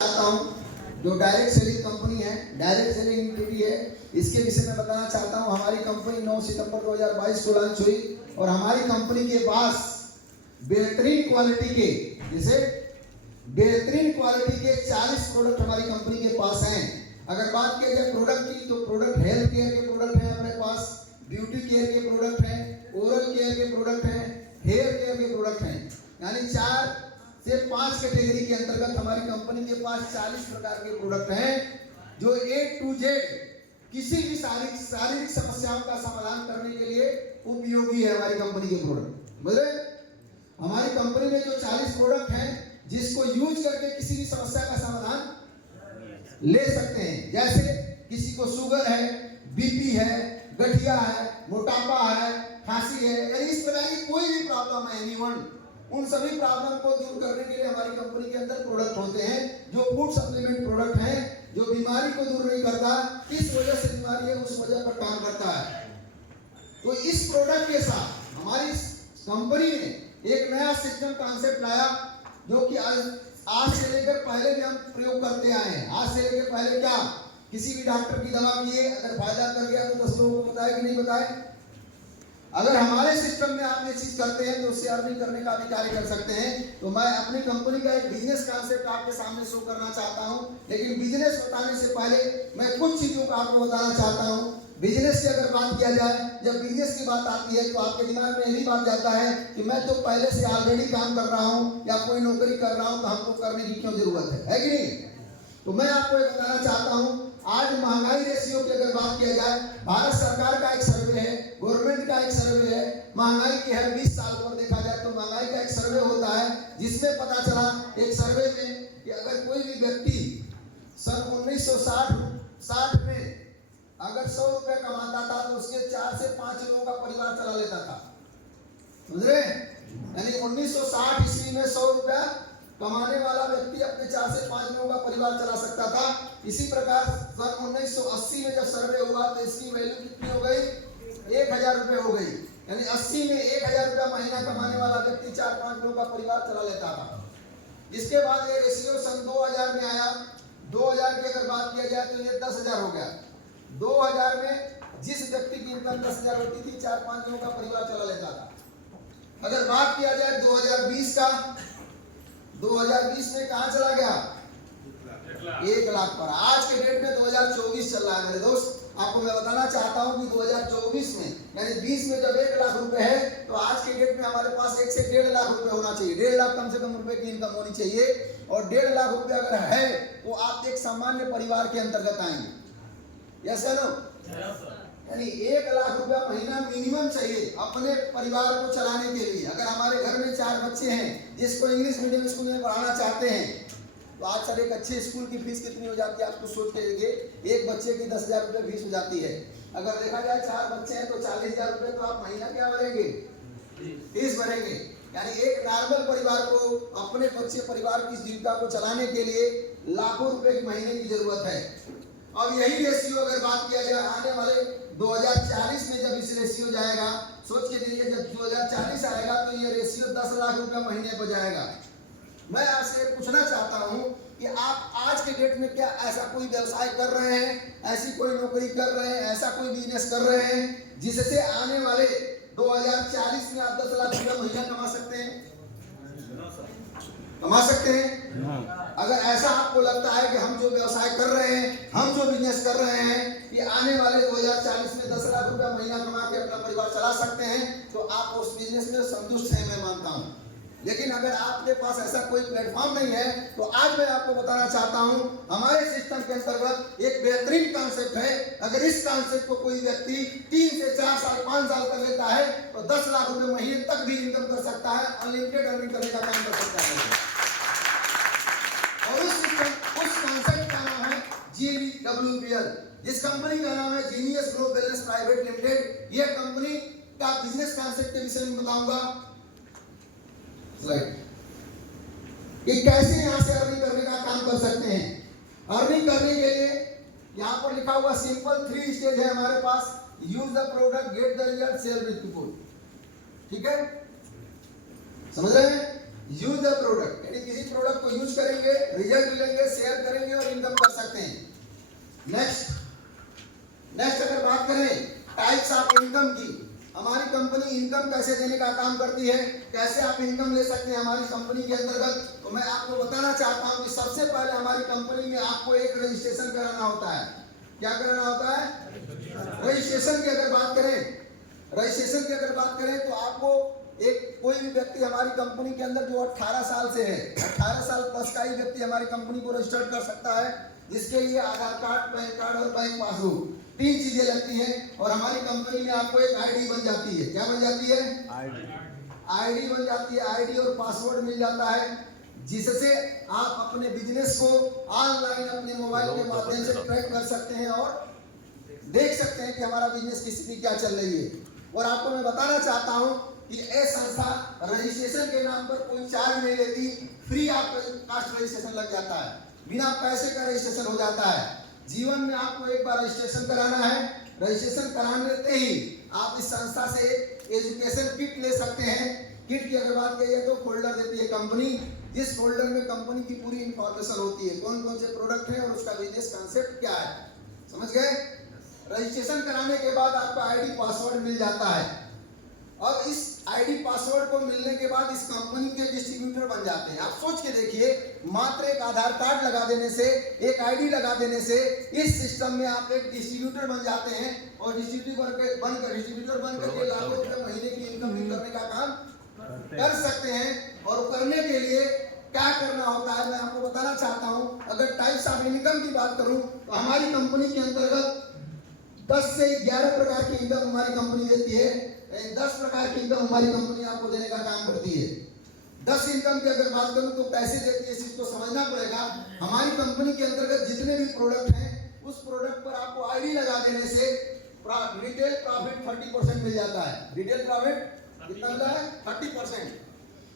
चाहता हूं जो डायरेक्ट सेलिंग कंपनी है, डायरेक्ट सेलिंग एक्टिविटी है, इसके विषय में बताना चाहता हूं। हमारी कंपनी 9 सितंबर 2022 को लॉन्च हुई और हमारी कंपनी के पास बेहतरीन क्वालिटी के 40 प्रोडक्ट हमारी कंपनी के पास हैं। अगर बात किया जाए प्रोडक्ट की तो प्रोडक्ट हेल्थ केयर के प्रोडक्ट हैं अपने पास, ब्यूटी केयर के प्रोडक्ट हैं, ओरल केयर के प्रोडक्ट हैं, हेयर केयर के प्रोडक्ट हैं। यानी 4 से 5 कैटेगरी के अंतर्गत हमारी कंपनी के पास 40 प्रकार के प्रोडक्ट हैं जो A to Z किसी भी शारीरिक समस्याओं का समाधान करने के लिए उपयोगी है। हमारी कंपनी के प्रोडक्ट बोले हमारी कंपनी में जो 40 प्रोडक्ट हैं जिसको यूज करके किसी भी समस्या का समाधान ले सकते हैं। जैसे किसी को शुगर है, बीपी है, गठिया है, मोटापा है, खांसी है, यानी इस प्रकार की कोई भी प्रॉब्लम है एनीवन, उन सभी प्रॉब्लम को दूर करने के लिए हमारी कंपनी के अंदर प्रोडक्ट होते हैं जो फूड सप्लीमेंट प्रोडक्ट हैं, जो बीमारी को दूर नहीं करता, किस वजह से बीमारी है उस वजह पर काम करता है। तो इस प्रोडक्ट के साथ हमारी कंपनी ने एक नया सिस्टम कॉन्सेप्ट लाया जो कि आज से लेकर पहले भी हम प्रयोग करते आए हैं। आज से लेकर पहले क्या किसी भी डॉक्टर की दवा किए अगर फायदा कर गया तो 10 लोगों को बताए कि नहीं बताए। अगर हमारे सिस्टम में आप ये चीज करते हैं तो उससे अर्निंग करने का भी कार्य कर सकते हैं। तो मैं अपनी कंपनी का एक बिजनेस कॉन्सेप्ट आपके सामने शो करना चाहता हूं, लेकिन बिजनेस बताने से पहले मैं कुछ चीजों को आपको बताना चाहता हूं। बिजनेस की अगर बात किया जाए, जब बिजनेस की बात आती है तो आपके दिमाग में यही बात जाता है कि मैं तो पहले से ऑलरेडी काम कर रहा हूं या कोई नौकरी कर रहा हूं तो हमको करने की क्यों जरूरत है कि नहीं। तो मैं आपको ये बताना चाहता हूं, आज महंगाई रेशियो की अगर बात किया जाए, भारत सरकार का एक सर्वे है, गवर्नमेंट का एक सर्वे है, महंगाई के हर 20 साल पर देखा जाए तो महंगाई का एक सर्वे होता है जिसमें पता चला एक सर्वे में कि अगर कोई भी व्यक्ति सन 1960 में अगर 100 रुपए कमाता था तो उसके 4 से 5 लोगों का परिवार चला लेता था, समझ रहे। यानी 1960 ईस्वी में 100 रुपया कमाने वाला व्यक्ति अपने 4 से 5 लोगों का परिवार चला सकता था। इसी प्रकार सन 1980 में जब सर्वे हुआ तो इसकी वैल्यू कितनी हो गई, 1000 रुपए हो गई। यानी 80 में 1000 रुपया महीना कमाने वाला व्यक्ति 4-5 लोगों का परिवार चला लेता था। इसके बाद ये रेशियो सन 2000 में आया। 2000 की अगर बात किया जाए तो ये 10,000 हो गया। 2000 में जिस व्यक्ति की इनकम 10,000 होती थी 4-5 लोगों का परिवार चला लेता था। अगर बात किया जाए 2020 का, 2020 में कहां चला गया, 1 लाख पर। आज के डेट में 2024 चल रहा है मेरे दोस्त। आपको मैं बताना चाहता हूं कि 2024 में यानी 20 में जब 1 लाख रुपए है तो आज के डेट में हमारे पास 1 से 1.5 लाख रुपए होना चाहिए। 1.5 लाख कम से कम रुपए की इनकम होनी चाहिए। और 1.5 लाख रुपए अगर है तो आप एक सामान्य परिवार के अंतर्गत आएंगे। यस या नो? यानी 1 लाख रुपया महीना मिनिमम चाहिए अपने परिवार को चलाने के लिए। अगर हमारे घर में 4 बच्चे हैं जिसको इंग्लिश मीडियम स्कूल में पढ़ाना चाहते हैं तो आज सर एक अच्छे स्कूल की फीस कितनी हो जाती है आपको सोच के देखिए। एक बच्चे की 10,000 रुपये फीस हो जाती है। अगर देखा जाए 4 बच्चे हैं तो 40,000 रुपये तो आप महीना क्या भरेंगे, फीस भरेंगे। यानी एक नॉर्मल परिवार को अपने बच्चे परिवार की जीविका को चलाने के लिए लाखों रुपए की महीने की जरूरत है। अब यही रेशियो अगर बात किया जाए आने वाले 2040 में, जब इस रेशियो जाएगा, सोच के देखिए जब 2040 आएगा तो ये रेशियो 10 लाख रुपया महीने पर जाएगा। मैं आपसे पूछना चाहता हूं कि आप आज के डेट में क्या ऐसा कोई व्यवसाय कर रहे हैं, ऐसी कोई नौकरी कर रहे हैं, ऐसा कोई बिजनेस कर रहे हैं जिससे आने वाले 2040 में आप 10 लाख रुपया महीना कमा सकते हैं, कमा सकते हैं? अगर ऐसा आपको लगता है कि हम जो व्यवसाय कर रहे हैं, हम जो बिजनेस कर रहे हैं, ये आने वाले 2040 में 10 लाख रुपया महीना कमा के अपना परिवार चला सकते हैं तो आप उस बिजनेस में संतुष्ट हैं, मैं मानता हूं। लेकिन अगर आपके पास ऐसा कोई प्लेटफॉर्म नहीं है तो आज मैं आपको बताना चाहता हूं हमारे सिस्टम के अंतर्गत एक बेहतरीन कॉन्सेप्ट है। अगर इस कॉन्सेप्ट को कोई व्यक्ति 3 से 4 साल 5 साल कर लेता है तो 10 लाख रुपए महीने तक भी इनकम कर सकता है, अनलिमिटेड अर्निंग करने का काम कर सकता है। और उस कॉन्सेप्ट का नाम है GWPL। जिस कंपनी का नाम है genius grow wellness private limited. यह कंपनी का बिजनेस कॉन्सेप्ट के विषय में बताऊंगा कि कैसे यहां से अर्निंग करने का काम कर सकते हैं। अर्निंग करने के लिए यहां पर लिखा हुआ सिंपल 3 स्टेज है हमारे पास। Use the product, get the result, share with people. ठीक है, समझ रहे हैं? यूज द प्रोडक्ट, यानी किसी प्रोडक्ट को यूज करेंगे, रिजल्ट मिलेंगे, शेयर करेंगे और इनकम कर सकते हैं। नेक्स्ट अगर बात करें टाइप्स ऑफ इनकम की, हमारी कंपनी इनकम कैसे देने का काम करती है, कैसे आप इनकम ले सकते हैं हमारी कंपनी के अंतर्गत, तो मैं आपको बताना चाहता हूं कि सबसे पहले हमारी कंपनी में आपको एक रजिस्ट्रेशन कराना होता है। क्या कराना होता है? रजिस्ट्रेशन की अगर बात करें तो आपको एक कोई भी व्यक्ति हमारी कंपनी के अंदर जो 18 साल से है, 18 साल प्लस का ही व्यक्ति हमारी कंपनी को रजिस्टर्ड कर सकता है, जिसके लिए आधार कार्ड, पैन कार्ड और बैंक पासबुक 3 चीजें लगती हैं। और हमारी कंपनी में आपको एक आईडी बन जाती है। क्या बन जाती है? आईडी बन जाती है। आईडी और पासवर्ड मिल जाता है, जिससे आप अपने बिजनेस को ऑनलाइन अपने मोबाइल के माध्यम से ट्रैक कर सकते हैं और देख सकते हैं कि हमारा बिजनेस की स्थिति क्या चल रही है। और आपको मैं बताना चाहता हूं कि ये संस्था रजिस्ट्रेशन के नाम पर कोई चार्ज नहीं लेती, फ्री ऑफ कॉस्ट रजिस्ट्रेशन लग जाता है, बिना पैसे का रजिस्ट्रेशन हो जाता है। जीवन में आपको एक बार रजिस्ट्रेशन कराना है, रजिस्ट्रेशन कराने ही आप इस संस्था से एजुकेशन किट ले सकते हैं। किट की अगर बात करिए तो फोल्डर देती है कंपनी, जिस फोल्डर में कंपनी की पूरी इंफॉर्मेशन होती है, कौन कौन से प्रोडक्ट हैं और उसका बिजनेस कॉन्सेप्ट क्या है। समझ गए? रजिस्ट्रेशन कराने के बाद आपको आईडी पासवर्ड मिल जाता है। अब इस आईडी पासवर्ड को मिलने के बाद इस कंपनी के डिस्ट्रीब्यूटर बन जाते हैं। आप सोच के देखिए, मात्र एक आधार कार्ड लगा देने से, एक आईडी लगा देने से इस सिस्टम में आप एक डिस्ट्रीब्यूटर बन जाते हैं और डिस्ट्रीब्यूटर बनकर के लाखों रुपए महीने की इनकम भी करने का काम कर सकते हैं। और करने के लिए क्या करना होता है मैं आपको बताना चाहता हूं। अगर टाइप्स ऑफ इनकम की बात करूं तो हमारी कंपनी के अंतर्गत 10 से 11 प्रकार की इनकम हमारी कंपनी देती है। 10 प्रकार की इनकम हमारी कंपनी आपको देने का काम करती है। 10 इनकम की अगर बात करूं तो कैसे देती है, इस चीज को समझना पड़ेगा। हमारी कंपनी के अंतर्गत जितने भी प्रोडक्ट हैं, उस प्रोडक्ट पर आपको आईडी लगा देने से रिटेल प्रॉफिट 30% मिल जाता है। रिटेल प्रॉफिट कितना मिलता है? 30%।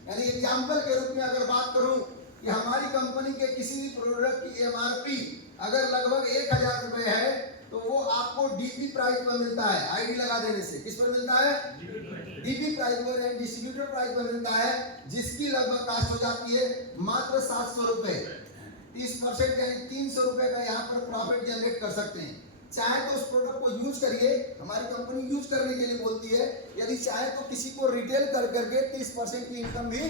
यानी एग्जाम्पल के रूप में अगर बात करूं कि हमारी कंपनी के किसी भी प्रोडक्ट की एमआरपी अगर लगभग 1000 रुपए है, तो वो आपको डीपी प्राइस पर मिलता है आईडी लगा देने से। किस पर मिलता है? डीपी प्राइस पर, डिस्ट्रीब्यूटर प्राइस पर मिलता है, जिसकी लगभग कास्ट हो जाती है मात्र 700 रुपए। 30% यानी 300 रुपए का यहाँ पर प्रॉफिट जनरेट कर सकते हैं। चाहे तो उस प्रोडक्ट को यूज करिए, हमारी कंपनी यूज करने के लिए बोलती है। यदि चाहे तो किसी को रिटेल कर करके 30% की इनकम भी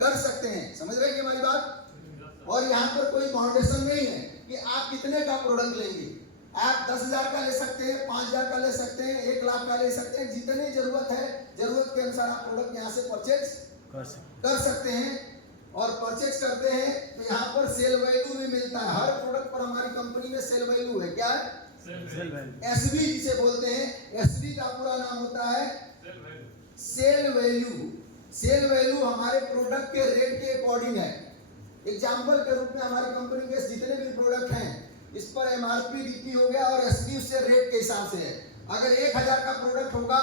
कर सकते हैं। समझ रहे हैं हमारी बात? और यहाँ पर कोई फाउंडेशन नहीं है कि आप कितने का प्रोडक्ट लेंगे। आप 10,000 का ले सकते हैं, 5,000 का ले सकते हैं, 1 लाख का ले सकते हैं। जितनी जरूरत है, जरूरत के अनुसार आप प्रोडक्ट यहाँ से परचेज कर सकते हैं। और परचेज करते हैं तो यहाँ पर सेल वैल्यू भी मिलता है। हर प्रोडक्ट पर हमारी कंपनी में सेल वैल्यू है। क्या है? Cell value. एसवी जिसे बोलते हैं, एसवी का पूरा नाम होता है सेल वैल्यू। सेल वैल्यू हमारे प्रोडक्ट के रेट के अकॉर्डिंग है। एग्जाम्पल के रूप में हमारी कंपनी के जितने भी प्रोडक्ट हैं, इस पर एमआरपी डीपी हो गया और एसवी उससे रेट के हिसाब से है। अगर 1000 का प्रोडक्ट होगा,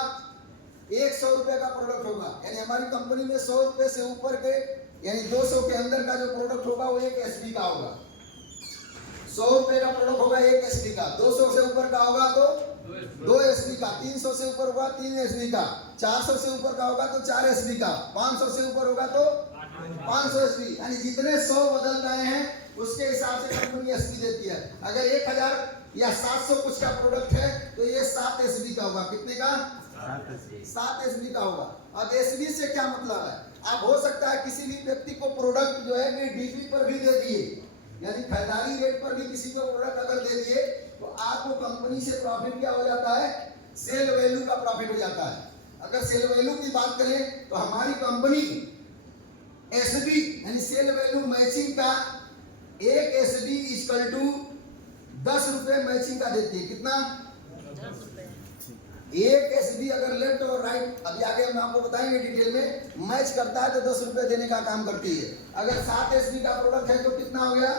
100 रुपए का प्रोडक्ट होगा, यानी हमारी कंपनी में 100 रुपए से ऊपर के यानी 200 के अंदर का जो प्रोडक्ट होगा वो 1 एसवी का होगा। 100 रुपए का प्रोडक्ट होगा 1 एसवी का, 200 से ऊपर का होगा तो 2 एसवी का, 300 से ऊपर होगा 3 एसवी का, 400 से ऊपर का होगा तो 4 एसवी का, 500 से ऊपर होगा तो 500 एसवी। यानी जितने 100 बदल रहे हैं उसके हिसाब से कंपनी एसवी देती है। अगर 1000 या 700 कुछ का प्रोडक्ट है तो ये 7 एसवी का होगा। कितने का? 7 एसवी का होगा। अब एसवी से क्या मतलब है? आप हो सकता है किसी भी व्यक्ति को प्रोडक्ट जो है कि डीपी पर भी दे दिए, यानी खरीदारी रेट पर भी किसी को प्रोडक्ट अगर दे दिए तो आपको कंपनी से प्रॉफिट क्या हो जाता है? सेल वैल्यू का प्रॉफिट हो जाता है। अगर सेल वैल्यू की बात करें तो हमारी कंपनी एसबी यानी सेल वैल्यू मैचिंग का 1 एसबी इक्वल टू 10 रुपए मैचिंग का देती है। कितना? 1 एसबी अगर लेफ्ट और राइट, अभी आगे हम आपको बताएंगे डिटेल में, मैच करता है तो 10 रुपए देने का काम करती है। अगर 7 एसबी का प्रोडक्ट है तो कितना हो गया?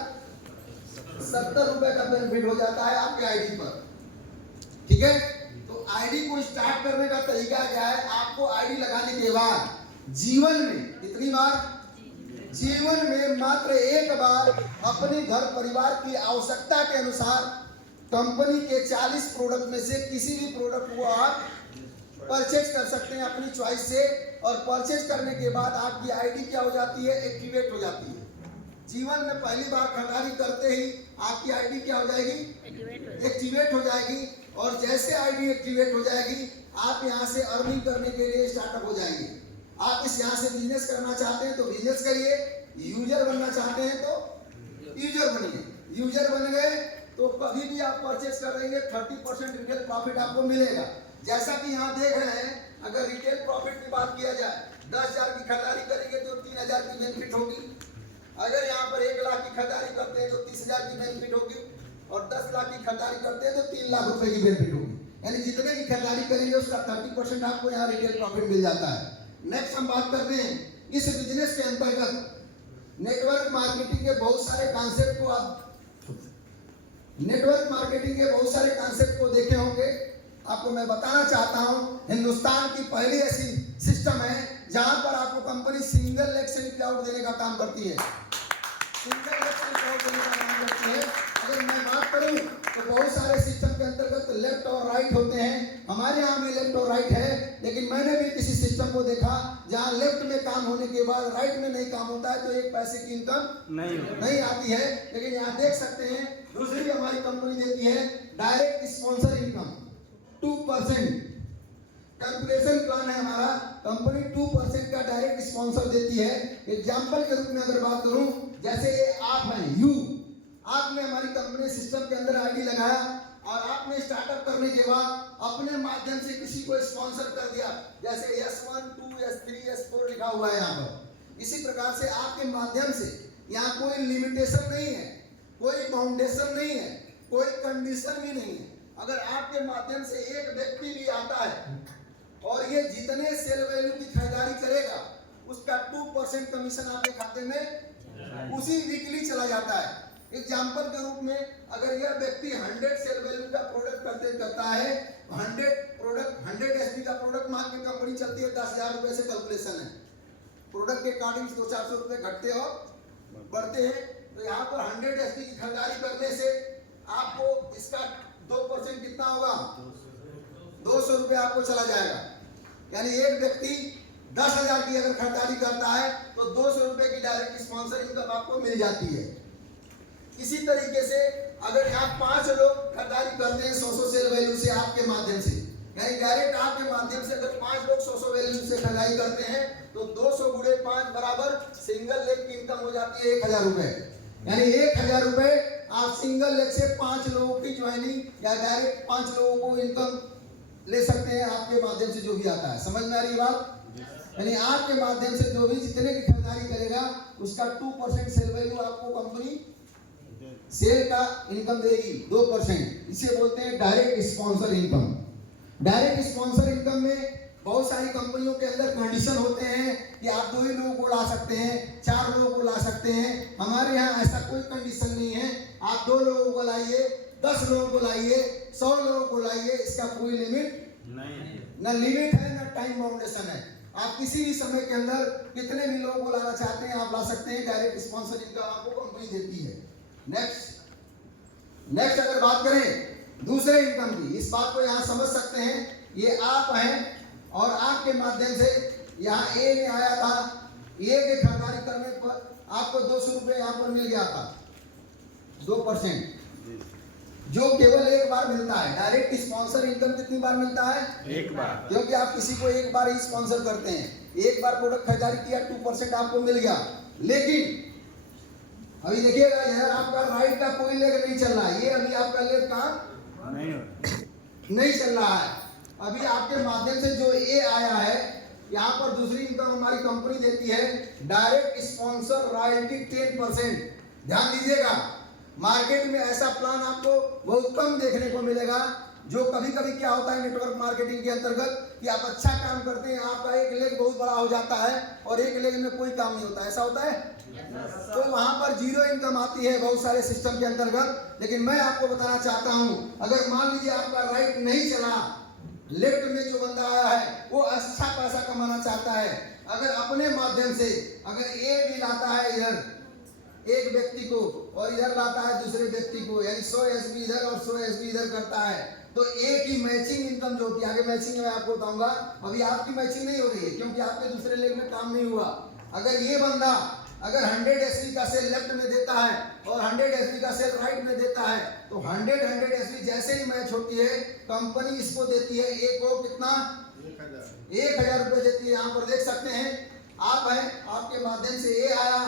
70 रुपए का बेनिफिट हो जाता है आपके आईडी पर। ठीक है? तो आईडी को स्टार्ट करने का तरीका क्या है? आपको आईडी लगाने के बाद जीवन में कितनी बार? जीवन में मात्र 1 बार अपने घर परिवार की आवश्यकता के अनुसार कंपनी के 40 प्रोडक्ट में से किसी भी प्रोडक्ट को आप परचेज कर सकते हैं अपनी चॉइस से, और परचेज करने के बाद आपकी आईडी क्या हो जाती है, एक्टिवेट हो जाती है। जीवन में पहली बार खरीदारी करते ही आपकी आईडी क्या हो जाएगी, एक्टिवेट हो जाएगी। और जैसे आईडी एक्टिवेट हो जाएगी, आप यहाँ से अर्निंग करने के लिए स्टार्टअप हो जाएंगे। आप इस यहाँ से बिजनेस करना चाहते हैं तो बिजनेस करिए, यूजर बनना चाहते हैं तो यूजर बनिए। यूजर बन गए तो कभी भी आप परचेज करेंगे 30% रिटेल प्रॉफिट आपको मिलेगा। जैसा कि यहाँ देख रहे हैं, अगर रिटेल प्रॉफिट की बात किया जाए, 10,000 की खरीदारी करेंगे तो 3,000 की बेनिफिट होगी। अगर यहाँ पर 1 लाख की खरीदारी करते हैं तो 30,000 की बेनिफिट होगी, और 10 लाख की खरीदारी करते हैं तो 3 लाख रुपए की बेनिफिट होगी। यानी जितने की खरीदारी करेंगे उसका 30% आपको यहाँ रिटेल प्रॉफिट मिल जाता है। नेक्स्ट हम बात करते हैं, इस बिजनेस के अंतर्गत नेटवर्क मार्केटिंग के बहुत सारे कॉन्सेप्ट को देखे होंगे। आपको मैं बताना चाहता हूं, हिंदुस्तान की पहली ऐसी सिस्टम है जहां पर आपको कंपनी सिंगल लेग से क्लाउड देने का काम करती है। सिंगल लेग से क्लाउड देने का काम करती है। अगर मैं बात करूं तो बहुत सारे सिस्टम के अंतर्गत लेफ्ट और राइट होते हैं। हमारे यहाँ में लेफ्ट और राइट है, लेकिन मैंने भी किसी सिस्टम को देखा जहाँ लेफ्ट में काम होने के बाद राइट में नहीं काम होता है, तो एक पैसे की इनकम नहीं आती है। लेकिन यहाँ देख सकते हैं, दूसरी हमारी कंपनी देती है direct sponsor income 2%। Calculation plan है हमारा, कंपनी 2% का डायरेक्ट स्पॉन्सर देती है। एग्जाम्पल के रूप में अगर बात करूं, जैसे ये आप हैं, आपने हमारी कंपनी सिस्टम के अंदर आईडी लगाया और आपने स्टार्टअप करने के बाद अपने माध्यम से किसी को स्पॉन्सर कर दिया, जैसे S1, 2, S3, S4 लिखा हुआ है यहाँ पर। इसी प्रकार से आपके माध्यम से यहाँ कोई लिमिटेशन नहीं है, कोई फाउंडेशन नहीं है, कोई कंडीशन भी नहीं है। अगर आपके माध्यम से एक व्यक्ति भी आता है और ये जितने सेल वैल्यू की खरीदारी करेगा, उसका 2% कमीशन आपके खाते में उसी वीकली चला जाता है। एग्जाम्पल के रूप में, अगर यह व्यक्ति 100 सेल वैल्यू का प्रोडक्ट करता है, 100 एसपी का प्रोडक्ट मान के कंपनी चलती है 10,000 रुपए से कैलकुलेशन है। प्रोडक्ट के अकॉर्डिंग 200-400 रुपए घटते और बढ़ते हैं। तो यहाँ पर 100 एसपी की खरीदारी करने से आपको इसका 2% कितना होगा, 200 रुपए आपको चला जाएगा। यानी एक व्यक्ति 10,000 की अगर खरीदारी करता है तो 200 रुपए की डायरेक्ट स्पॉन्सर इनकम आपको मिल जाती है। इसी तरीके से अगर यहाँ 5 लोग खरीदारी करते हैं 100 सेल वैल्यू से आपके माध्यम से, यानी डायरेक्ट आपके माध्यम से अगर 5 लोग 100 वैल्यू से खरीदारी करते हैं तो 200 गुणे 5 बराबर सिंगल लेग की इनकम हो जाती है 1,000 रुपए। यानी 1,000 रुपए आप सिंगल लेग से 5 लोगों की ज्वाइनिंग या डायरेक्ट 5 लोगों को इनकम ले सकते हैं आपके माध्यम से जो भी आता है। समझ में आ रही है बात? यानी आपके माध्यम से जो भी जितने की खरीदारी करेगा उसका 2% सेल वैल्यू आपको कंपनी सेल का इनकम देगी 2%। इसे बोलते हैं direct sponsor income. Direct sponsor income में बहुत सारी कंपनियों के अंदर कंडीशन होते हैं कि आप 2 ही लोगों को ला सकते हैं, 4 लोगों को ला सकते हैं। हमारे यहाँ ऐसा कोई कंडीशन नहीं है। आप 2 लोगों को लाइए, 10 लोगों को लाइए, 100 लोगों को लाइए, इसका कोई लिमिट नहीं, न लिमिट है न टाइम बाउंडेशन है। आप किसी भी समय के अंदर कितने भी लोगों को लाना चाहते हैं आप ला सकते हैं। डायरेक्ट स्पॉन्सर इनकम आपको कंपनी देती है। नेक्स्ट अगर बात करें दूसरे इनकम की, इस बात को यहाँ समझ सकते हैं। ये आप हैं और आपके माध्यम से यहाँ ए में आया था, ए के खरीदारी करने पर आपको 200 रुपए यहाँ पर मिल गया था, 2%, जो केवल एक बार मिलता है। डायरेक्ट स्पॉन्सर इनकम कितनी बार मिलता है? एक बार, क्योंकि आप किसी को एक बार ही स्पॉन्सर करते हैं। एक बार प्रोडक्ट खरीदारी किया, 2% आपको मिल गया। लेकिन अभी देखिएगा, यार आपका राइट का कोई लेग नहीं चल रहा है, ये अभी आपका लेग काम नहीं चल रहा है। अभी आपके माध्यम से जो ए आया है, यहाँ पर दूसरी इनकम हमारी कंपनी देती है डायरेक्ट स्पॉन्सर रॉयल्टी 10%। ध्यान दीजिएगा, मार्केट में ऐसा प्लान आपको बहुत कम देखने को मिलेगा। जो कभी कभी क्या होता है नेटवर्क मार्केटिंग के अंतर्गत कि आप अच्छा काम करते हैं, आपका एक लेग बहुत बड़ा हो जाता है और एक लेग में कोई काम नहीं होता, ऐसा होता है। तो वहां पर जीरो इनकम आती है बहुत सारे सिस्टम के अंतर्गत। लेकिन मैं आपको बताना चाहता हूं, अगर मान लीजिए आपका राइट नहीं चला, लेफ्ट में जो बंदा आया है वो अच्छा पैसा कमाना चाहता है, अगर अपने माध्यम से अगर ए भी लाता है, इधर एक व्यक्ति को और इधर लाता है दूसरे व्यक्ति को, यानी 100 एसबी इधर और 100 एसबी इधर करता है, तो एक ही मैचिंग इनकम जो होती है, आगे मैचिंग मैं आपको बताऊंगा, अभी आपकी मैचिंग नहीं हो रही है क्योंकि आपके दूसरे लेग में काम नहीं हुआ। अगर ये बंदा अगर 100 एसबी का सेल लेफ्ट में देता है और 100 एसबी का सेल राइट में देता है, तो 100 एसबी जैसे ही मैच होती है कंपनी इसको देती है एक को कितना, 1000 रुपए देती है। यहाँ पर देख सकते हैं आप हैं, आपके माध्यम से ए आया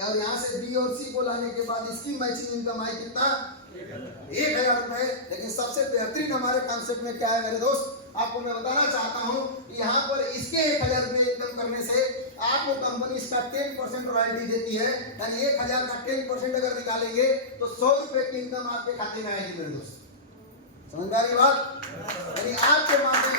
और यहाँ से बी और सी को लाने के बाद इसकी मैचिंग इनकम आई कितना, 1000 रुपए। लेकिन सबसे बेहतरीन हमारे कॉन्सेप्ट में क्या है मेरे दोस्त, आपको मैं बताना चाहता हूँ कि यहाँ पर इसके 1000 रुपए इनकम करने से आपको कंपनी इसका 10% रॉयल्टी देती है, यानी 1000 का 10% अगर निकालेंगे तो 100 रुपए की इनकम आपके खाते में आएगी मेरे दोस्त। समझ में आ रही बात? यानी आपके माध्यम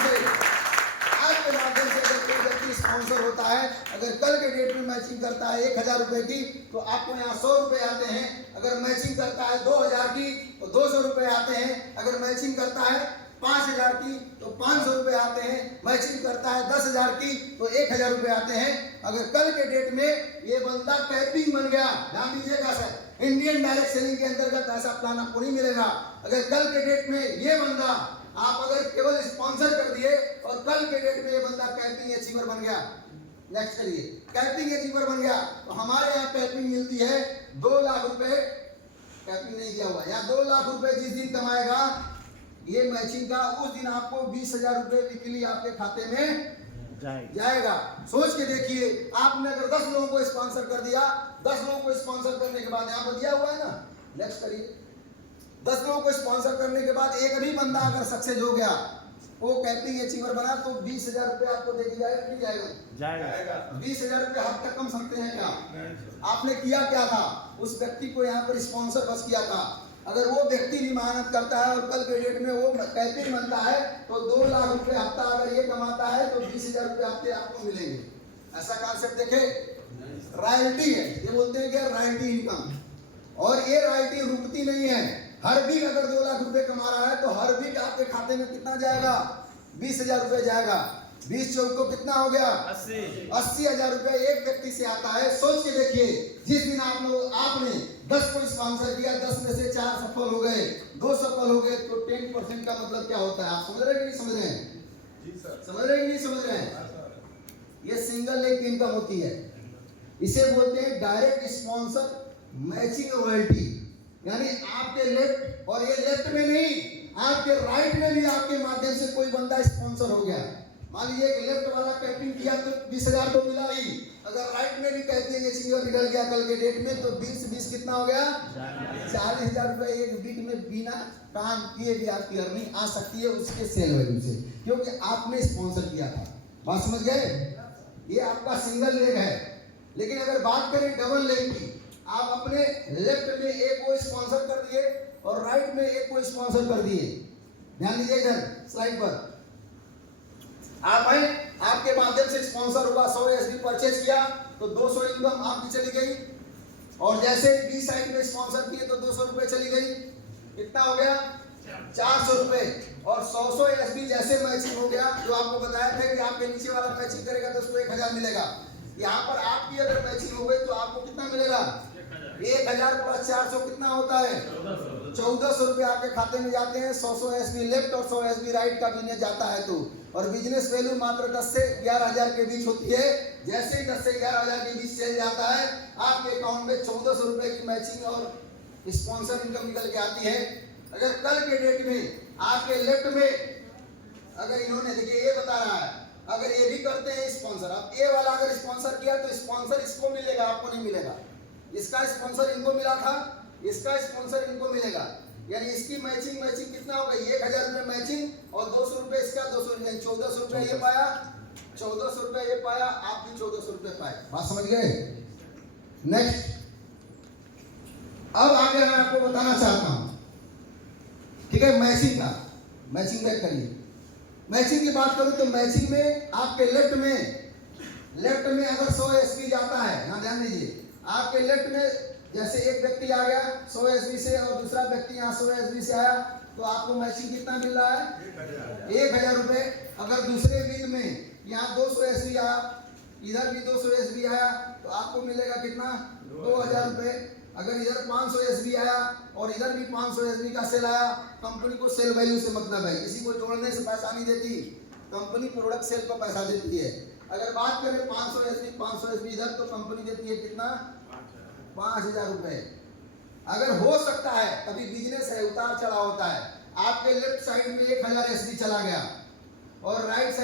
से अगर कोई व्यक्ति स्पॉन्सर होता है, अगर कल के डेट में मैचिंग करता है 1000 रुपए की तो आपको यहाँ 100 रुपए आते हैं, अगर मैचिंग करता है 2000 की तो 200 रुपए आते हैं, अगर मैचिंग करता है 5000 की तो 500 रुपए आते हैं, मैचिंग करता है 10,000 की तो 1000 रुपए आते हैं। अगर कल के डेट में ये बंदा कैपिंग बन गया, ध्यान दीजिएगा सर, इंडियन डायरेक्ट सेलिंग के अंतर्गत ऐसा प्लान आपको नहीं मिलेगा। अगर कल के डेट में ये बंदा आप अगर केवल स्पॉन्सर कर दिए और कल के डेट में ये बंदा कैपिंग अचीवर बन गया, नेक्स्ट करिए, कैपिंग अचीवर बन गया तो हमारे यहाँ कैपिंग मिलती है 2 लाख रुपए, कैपिंग नहीं किया हुआ, यहाँ 2 लाख रुपए जिस दिन कमाएगा ये मैचिंग का, उस दिन आपको 20,000 रुपए वीकली आपके खाते में जाएगा। सोच के देखिए, आपने अगर 10 लोगों को स्पॉन्सर कर दिया, 10 लोगों को स्पॉन्सर करने के बाद यहाँ पर दिया हुआ है ना, नेक्स्ट करिए, 10 लोगों को स्पॉन्सर करने के बाद एक भी बंदा अगर सक्सेस हो गया, वो कैपिंग अचीवर बना, तो 20,000 रुपए आपको दे दिया जाएगा, नहीं जाएगा? 20,000 रुपए हद तक कम सकते हैं क्या? आपने किया क्या था, उस व्यक्ति को यहाँ पर स्पॉन्सर बस किया था। अगर वो व्यक्ति भी मेहनत करता है और कल के डेट में वो कैपिंग बनता है तो 2 लाख रुपए हफ्ता अगर ये कमाता है तो 20,000 रुपए हफ्ते आपको मिलेंगे। ऐसा कॉन्सेप्ट देखे, रॉयल्टी है, ये बोलते हैं कि रॉयल्टी इनकम, और ये रॉयल्टी रुकती नहीं है। हर वीक अगर 2 लाख रुपए कमा रहा है तो हर वीक आपके खाते में कितना जाएगा, 20,000 रुपए जाएगा। 20 चौक को कितना हो गया, 80,000 रुपए एक व्यक्ति से आता है। सोच के देखिए, जिस दिन आपने 10 को स्पॉन्सर किया, 10 में से 4 सफल हो गए, 2 सफल हो गए, तो 10% का मतलब क्या होता है, आप समझ रहे हैं कि नहीं समझ रहे हैं? समझ रहे हैं कि नहीं समझ रहे हैं? ये सिंगल लेग इनकम होती है, इसे बोलते हैं डायरेक्ट स्पॉन्सर मैचिंग रॉयल्टी। यानी आपके लेफ्ट, और ये लेफ्ट में नहीं, आपके राइट में भी आपके माध्यम से कोई बंदा स्पॉन्सर हो गया। मान लीजिए एक लेफ्ट वाला कैपिंग किया तो 20,000 तो मिला ही, अगर राइट में भी कैपिंग अचीवर निकल गया कल के डेट में तो 20 कितना हो गया, 40,000 रुपए एक वीक में बिना काम किए भी आपकी अर्निंग आ सकती है उसके सेल वैल्यू से, क्योंकि आपने स्पॉन्सर किया था। बात समझ गए? ये आपका सिंगल लेग है। लेकिन अगर बात करें डबल लेग की, आप अपने लेफ्ट में एक को स्पॉन्सर कर दिए और राइट में एक को स्पॉन्सर कर दिए। ध्यान दीजिए इधर स्लाइड पर, आप हैं, आपके माध्यम से स्पॉन्सर हुआ, 100 एसडी परचेज किया तो 200 इनकम आपकी चली गई, और जैसे बी साइड में स्पॉन्सर किए तो 200 रुपए चली गई, कितना हो गया, 400 रुपए। और 100 एसडी जैसे मैचिंग हो गया, जो आपको बताया था कि आपके नीचे वाला मैचिंग करेगा तो उसको 1000 मिलेगा। यहाँ पर आपकी अगर मैचिंग हो गई तो आपको कितना मिलेगा, 1000 प्लस 400 कितना होता है, 1400 रुपए आपके खाते में जाते हैं। 100 एसबी लेफ्ट और 100 एसबी राइट का बिजनेस जाता है तो, और बिजनेस वैल्यू मात्र 10 से 11,000 के बीच होती है। जैसे ही 10 से 11,000 के बीच चल जाता है, आपके अकाउंट में 1400 रुपए की मैचिंग और स्पॉन्सर इनकम निकल के आती है। अगर कल के डेट में आपके लेफ्ट में अगर इन्होंने, देखिए ये बता रहा है, अगर ये भी करते हैं स्पॉन्सर, अब ए वाला अगर स्पॉन्सर किया तो स्पॉन्सर इसको मिलेगा, आपको नहीं मिलेगा। इसका स्पॉन्सर इनको मिला था, इसका स्पॉन्सर इनको मिलेगा, यानी इसकी मैचिंग कितना होगा, 1000 रुपए मैचिंग और 200 रुपए इसका, 200 यानी 1400 रुपए ये पाया, 1400 रुपए ये पाया, आप भी 1400 रुपए पाए। बात समझ गए? नेक्स्ट, अब आगे मैं आपको बताना चाहता हूं, ठीक है, मैचिंग का, मैचिंग बैक करिए। मैचिंग की बात करूं तो मैचिंग में आपके लेफ्ट में अगर 100 एसपी जाता है, ना ध्यान दीजिए, आपके लेफ्ट में जैसे एक व्यक्ति आ गया 100 एसबी से और दूसरा व्यक्ति यहाँ 100 एसबी से आया, तो आपको मैचिंग कितना मिल रहा है, 1000 रुपए। अगर दूसरे वीक में यहाँ 200 एसबी आया, इधर भी 200 एसबी आया, तो आपको मिलेगा कितना, 2000 रुपए। अगर इधर 500 एसबी आया और इधर भी 500 एसबी का सेल आया, कंपनी को सेल वैल्यू से मतलब है, किसी को जोड़ने से पैसा नहीं देती, कंपनी प्रोडक्ट सेल को पैसा देती है। अगर बात करें 500 एसबी इधर, तो कंपनी देती है कितना, 5000 रुपए। अगर हो सकता है, कभी बिजनेस है, उतार चढ़ाव होता है, आपके लेफ्ट साइड में 1000 एसबी चला गया और राइट साइड